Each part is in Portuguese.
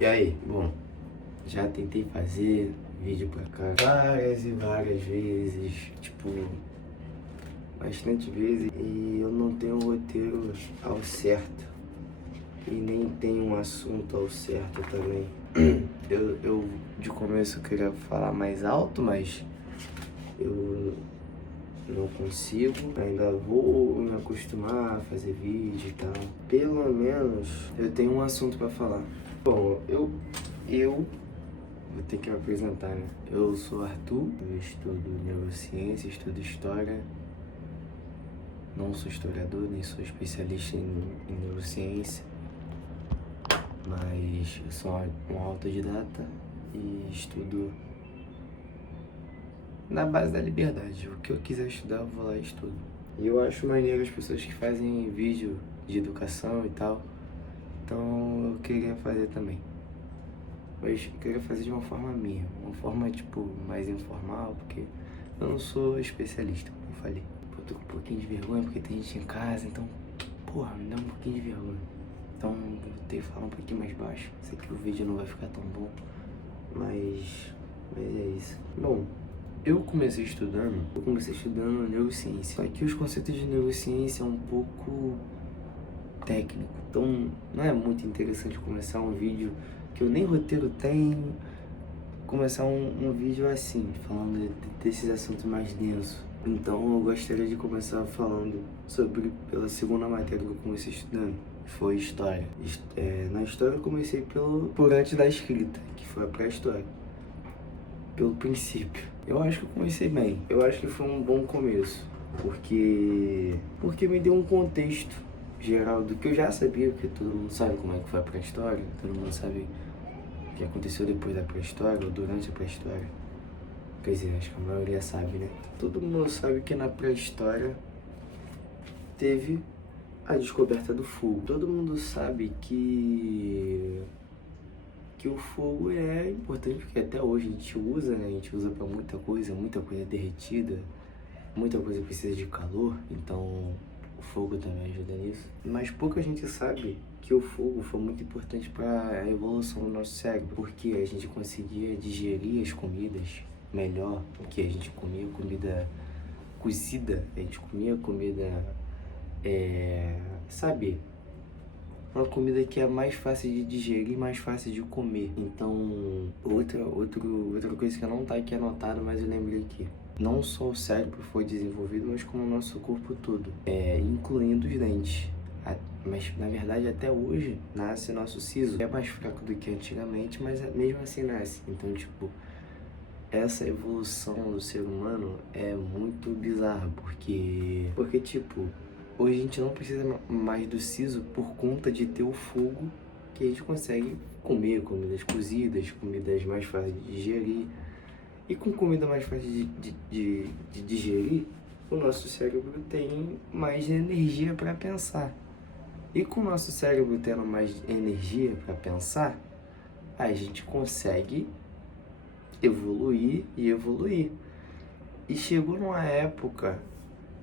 E aí, bom, já tentei fazer vídeo pra cá várias e várias vezes, tipo, bastante vezes, e eu não tenho um roteiro ao certo e nem tenho um assunto ao certo também. Eu de começo queria falar mais alto, mas eu não consigo, ainda vou me acostumar a fazer vídeo e tal. Pelo menos eu tenho um assunto pra falar. Bom, eu vou ter que me apresentar, né? Eu sou Arthur, eu estudo neurociência, estudo história. Não sou historiador, nem sou especialista em neurociência, mas eu sou um autodidata e estudo na base da liberdade. O que eu quiser estudar, eu vou lá e estudo. E eu acho maneiro as pessoas que fazem vídeo de educação e tal, então eu queria fazer também. Mas eu queria fazer de uma forma minha, uma forma, tipo, mais informal, porque eu não sou especialista, como eu falei. Eu tô com um pouquinho de vergonha, porque tem gente em casa, então, porra, me dá um pouquinho de vergonha. Então, vou ter que falar um pouquinho mais baixo. Sei que o vídeo não vai ficar tão bom, mas é isso. Bom, eu comecei estudando neurociência. Só que os conceitos de neurociência é um pouco técnico. Então, não é muito interessante começar um vídeo que eu nem roteiro tenho, começar um vídeo assim, falando desses assuntos mais densos. Então eu gostaria de começar falando sobre, pela segunda matéria que eu comecei estudando, foi História. Na História eu comecei por antes da escrita, que foi a pré-história, pelo princípio. Eu acho que eu comecei bem, eu acho que foi um bom começo, porque me deu um contexto geral do que eu já sabia, porque todo mundo sabe como é que foi a pré-história, todo mundo sabe o que aconteceu depois da pré-história ou durante a pré-história. Quer dizer, acho que a maioria sabe, né? Todo mundo sabe que na pré-história teve a descoberta do fogo. Todo mundo sabe que o fogo é importante, porque até hoje a gente usa, né? A gente usa pra muita coisa derretida, muita coisa precisa de calor, então o fogo também ajuda nisso. Mas pouca gente sabe que o fogo foi muito importante para a evolução do nosso cérebro, porque a gente conseguia digerir as comidas melhor, porque a gente comia comida cozida, a gente comia comida, sabe? Uma comida que é mais fácil de digerir, mais fácil de comer. Então, outra coisa que não tá aqui anotado, mas eu lembrei aqui. Não só o cérebro foi desenvolvido, mas como o nosso corpo todo, incluindo os dentes. Mas, na verdade, até hoje, nasce nosso siso. É mais fraco do que antigamente, mas mesmo assim nasce. Então, tipo, essa evolução do ser humano é muito bizarra, porque tipo, hoje a gente não precisa mais do siso por conta de ter o fogo, que a gente consegue comer comidas cozidas, comidas mais fáceis de digerir. E com comida mais fácil de digerir, o nosso cérebro tem mais energia para pensar. E com o nosso cérebro tendo mais energia para pensar, a gente consegue evoluir e evoluir. E chegou numa época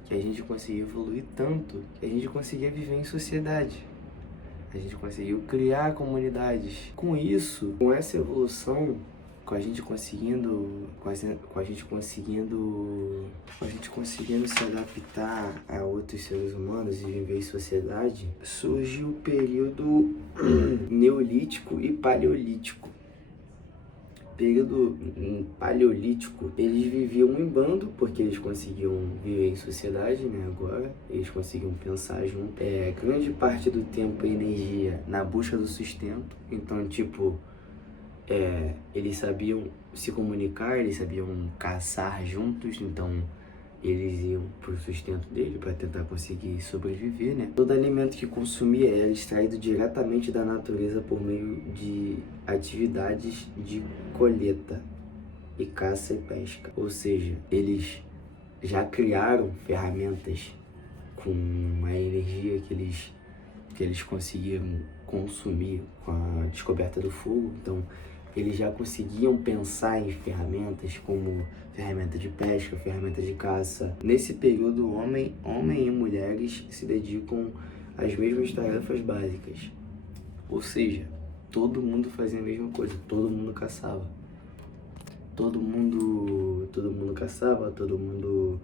que a gente conseguia evoluir tanto que a gente conseguia viver em sociedade. A gente conseguiu criar comunidades. Com isso, com essa evolução, com a gente conseguindo se adaptar a outros seres humanos e viver em sociedade, surge o período neolítico e paleolítico. Período paleolítico, eles viviam em bando, porque eles conseguiam viver em sociedade, né, agora, eles conseguiam pensar junto. Grande parte do tempo e energia na busca do sustento, então, tipo, eles sabiam se comunicar, eles sabiam caçar juntos, então eles iam pro sustento dele para tentar conseguir sobreviver, né? Todo alimento que consumia era extraído diretamente da natureza por meio de atividades de colheita e caça e pesca. Ou seja, eles já criaram ferramentas com a energia que eles conseguiram consumir com a descoberta do fogo. Então, eles já conseguiam pensar em ferramentas como ferramenta de pesca, ferramenta de caça. Nesse período, homem e mulheres se dedicam às mesmas tarefas básicas. Ou seja, todo mundo fazia a mesma coisa, todo mundo caçava. Todo mundo caçava, todo mundo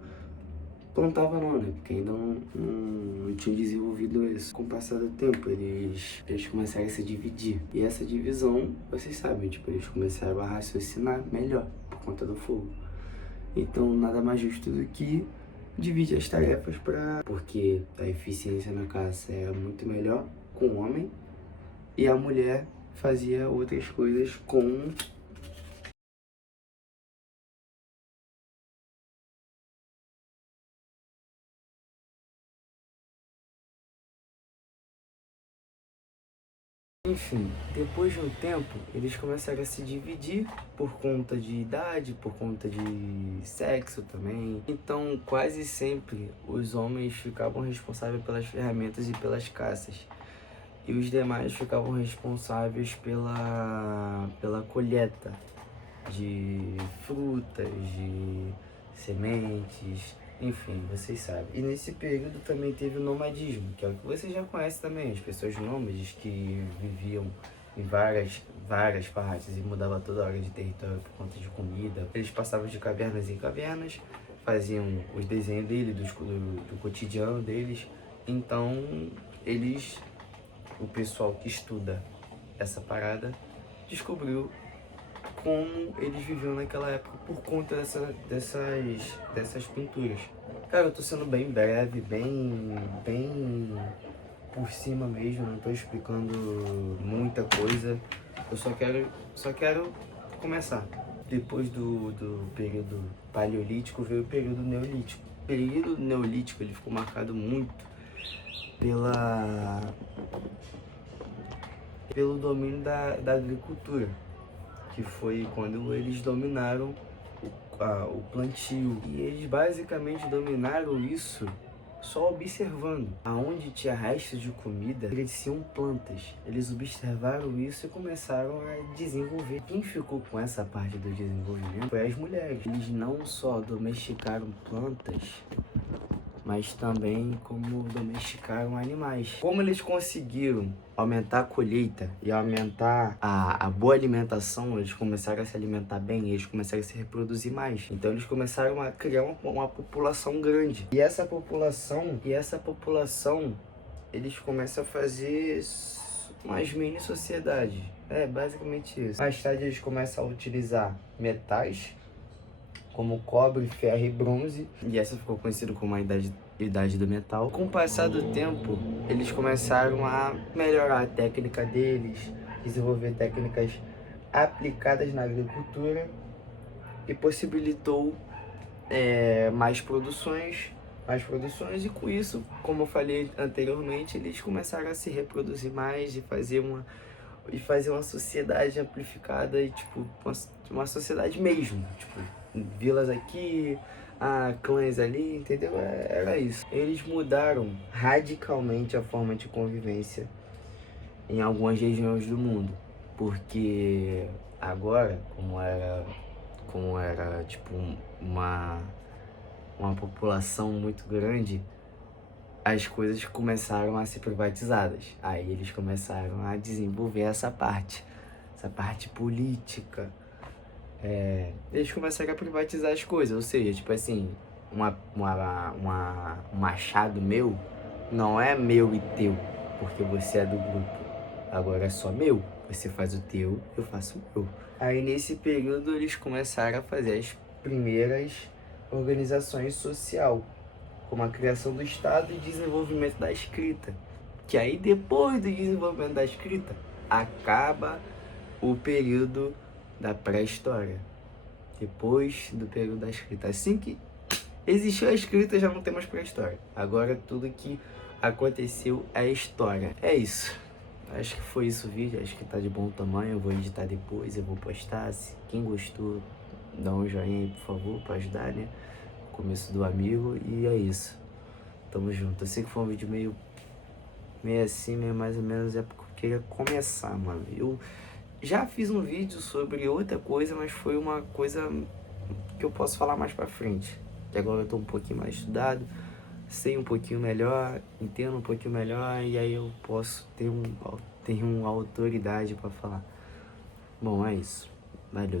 plantava não, né? Porque ainda não tinha desenvolvido isso. Com o passar do tempo, eles começaram a se dividir. E essa divisão, vocês sabem, tipo, eles começaram a raciocinar melhor por conta do fogo. Então, nada mais justo do que dividir as tarefas porque a eficiência na caça era muito melhor com o homem e a mulher fazia outras coisas com... Enfim, depois de um tempo, eles começaram a se dividir por conta de idade, por conta de sexo também. Então, quase sempre, os homens ficavam responsáveis pelas ferramentas e pelas caças. E os demais ficavam responsáveis pela colheita de frutas, de sementes, enfim, vocês sabem. E nesse período também teve o nomadismo, que é o que vocês já conhecem também, as pessoas nômades que viviam em várias partes e mudavam toda hora de território por conta de comida. Eles passavam de cavernas em cavernas, faziam os desenhos deles, do cotidiano deles. Então, o pessoal que estuda essa parada, descobriu como eles viviam naquela época por conta dessas pinturas. Cara, eu tô sendo bem breve, bem por cima mesmo, não tô explicando muita coisa. Eu só quero começar. Depois do período paleolítico veio o período neolítico. O período neolítico ele ficou marcado muito pelo domínio da agricultura, que foi quando eles dominaram o plantio. E eles basicamente dominaram isso só observando. Aonde tinha restos de comida, cresciam plantas. Eles observaram isso e começaram a desenvolver. Quem ficou com essa parte do desenvolvimento foi as mulheres. Eles não só domesticaram plantas, mas também como domesticaram animais. Como eles conseguiram aumentar a colheita e aumentar a boa alimentação, eles começaram a se alimentar bem, eles começaram a se reproduzir mais. Então eles começaram a criar uma população grande. E essa população, eles começam a fazer umas mini sociedades. É basicamente isso. Mais tarde eles começam a utilizar metais, como cobre, ferro e bronze, e essa ficou conhecida como a idade do metal. Com o passar do tempo, eles começaram a melhorar a técnica deles, desenvolver técnicas aplicadas na agricultura e possibilitou mais produções, e com isso, como eu falei anteriormente, eles começaram a se reproduzir mais e fazer uma sociedade amplificada e tipo uma sociedade mesmo, tipo vilas aqui, clãs ali, entendeu? Era isso. Eles mudaram radicalmente a forma de convivência em algumas regiões do mundo, porque agora, como era tipo uma população muito grande, as coisas começaram a ser privatizadas. Aí eles começaram a desenvolver essa parte política. Eles começaram a privatizar as coisas, ou seja, tipo assim, um machado meu não é meu e teu, porque você é do grupo. Agora é só meu, você faz o teu, eu faço o meu. Aí nesse período eles começaram a fazer as primeiras organizações sociais, como a criação do Estado e desenvolvimento da escrita. Que aí depois do desenvolvimento da escrita, acaba o período da pré-história. Depois do período da escrita. Assim que existiu a escrita, já não tem mais pré-história. Agora tudo que aconteceu é história. É isso. Acho que foi isso o vídeo. Acho que tá de bom tamanho. Eu vou editar depois, eu vou postar. Se quem gostou, dá um joinha aí, por favor, pra ajudar, né? Começo do amigo. E é isso. Tamo junto. Eu sei que foi um vídeo meio assim, meio mais ou menos. É porque eu queria começar, mano. Eu já fiz um vídeo sobre outra coisa, mas foi uma coisa que eu posso falar mais pra frente. Que agora eu tô um pouquinho mais estudado, sei um pouquinho melhor, entendo um pouquinho melhor, e aí eu posso ter tenho uma autoridade pra falar. Bom, é isso. Valeu.